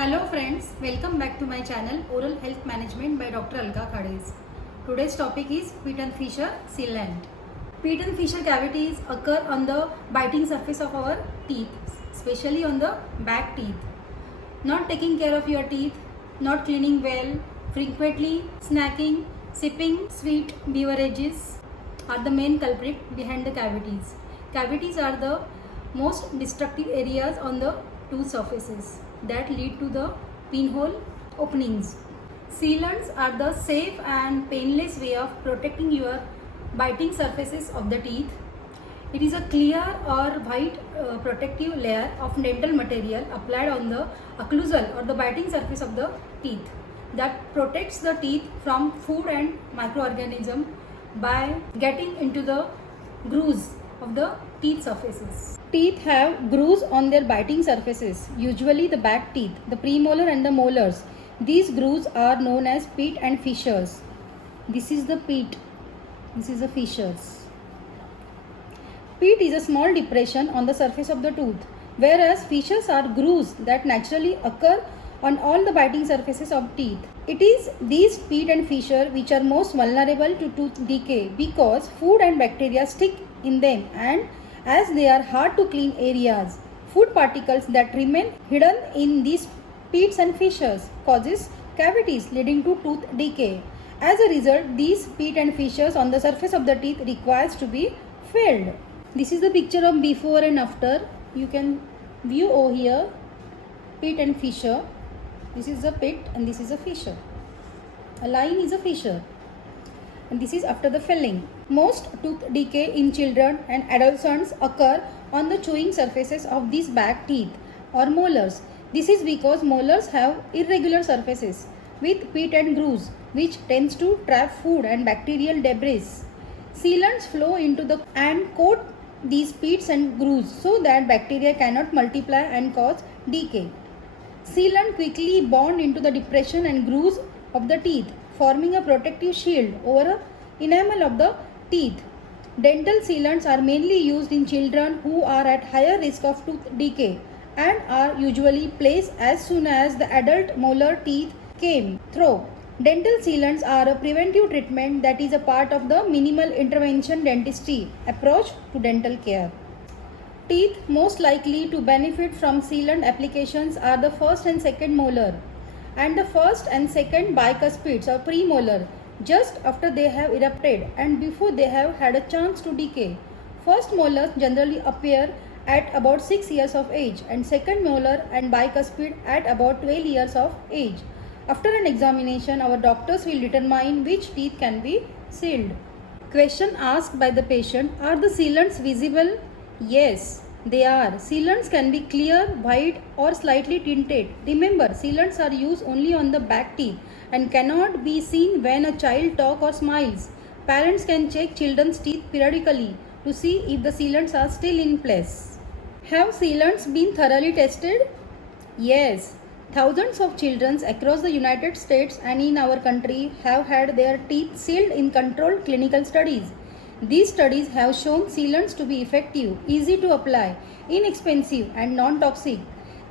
Hello friends, welcome back to my channel Oral Health Management by Dr. Alka Khades. Today's topic is Pitt-and-Fisher sealant. Pitt-and-Fisher cavities occur on the biting surface of our teeth, especially on the back teeth. Not taking care of your teeth, not cleaning well, frequently snacking, sipping sweet beverages are the main culprit behind the cavities. Cavities are the most destructive areas on the tooth surfaces that lead to the pinhole openings. Sealants are the safe and painless way of protecting your biting surfaces of the teeth. It is a clear or white protective layer of dental material applied on the occlusal or the biting surface of the teeth that protects the teeth from food and microorganisms by getting into the grooves of the teeth surfaces. Teeth have grooves on their biting surfaces, usually the back teeth, the premolar and the molars. These grooves are known as pit and fissures. This is the pit, this is the fissures. Pit is a small depression on the surface of the tooth, whereas fissures are grooves that naturally occur on all the biting surfaces of teeth. It is these pit and fissure which are most vulnerable to tooth decay because food and bacteria stick in them, and as they are hard to clean areas, food particles that remain hidden in these pits and fissures causes cavities leading to tooth decay. As a result, these pit and fissures on the surface of the teeth requires to be filled. This is the picture of before and after. You can view over here pit and fissure. This is a pit and this is a fissure. A line is a fissure. And this is after the filling. Most tooth decay in children and adolescents occur on the chewing surfaces of these back teeth or molars. This is because molars have irregular surfaces with pit and grooves which tends to trap food and bacterial debris. Sealants flow into the and coat these pits and grooves so that bacteria cannot multiply and cause decay. Sealant quickly bond into the depression and grooves of the teeth, forming a protective shield over the enamel of the teeth. Dental sealants are mainly used in children who are at higher risk of tooth decay and are usually placed as soon as the adult molar teeth came through. Dental sealants are a preventive treatment that is a part of the minimal intervention dentistry approach to dental care. Teeth most likely to benefit from sealant applications are the first and second molar and the first and second bicuspids or premolar just after they have erupted and before they have had a chance to decay. First molars generally appear at about 6 years of age and second molar and bicuspid at about 12 years of age. After an examination, our doctors will determine which teeth can be sealed. Question asked by the patient: are the sealants visible? Yes, they are. Sealants can be clear, white or slightly tinted. Remember, sealants are used only on the back teeth and cannot be seen when a child talks or smiles. Parents can check children's teeth periodically to see if the sealants are still in place. Have sealants been thoroughly tested? Yes. Thousands of children across the United States and in our country have had their teeth sealed in controlled clinical studies. These studies have shown sealants to be effective, easy to apply, inexpensive and non-toxic.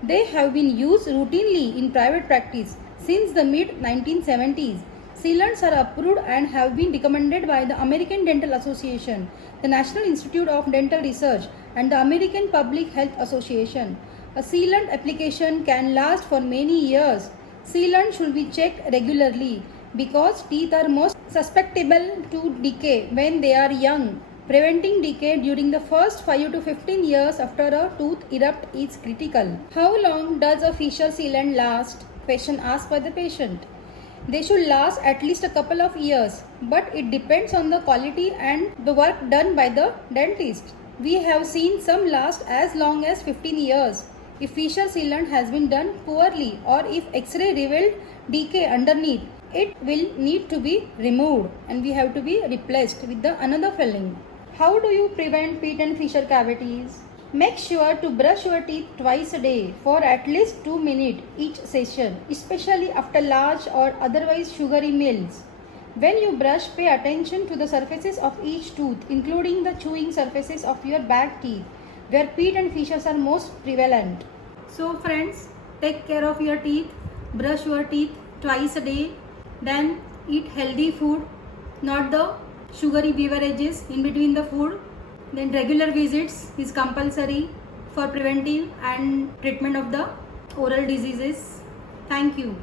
They have been used routinely in private practice since the mid-1970s. Sealants are approved and have been recommended by the American Dental Association, the National Institute of Dental Research and the American Public Health Association. A sealant application can last for many years. Sealant should be checked regularly because teeth are most susceptible to decay when they are young. Preventing decay during the first 5 to 15 years after a tooth erupt is critical. How long does a fissure sealant last? Question asked by the patient. They should last at least a couple of years, but it depends on the quality and the work done by the dentist. We have seen some last as long as 15 years. If fissure sealant has been done poorly or if X-ray revealed decay underneath, it will need to be removed and we have to be replaced with another filling. How do you prevent pit and fissure cavities? Make sure to brush your teeth twice a day for at least 2 minutes each session, especially after large or otherwise sugary meals. When you brush, pay attention to the surfaces of each tooth, including the chewing surfaces of your back teeth, where pit and fissures are most prevalent. So friends, take care of your teeth, brush your teeth twice a day, then eat healthy food, not the sugary beverages in between the food. Then regular visits is compulsory for preventive and treatment of the oral diseases. Thank you.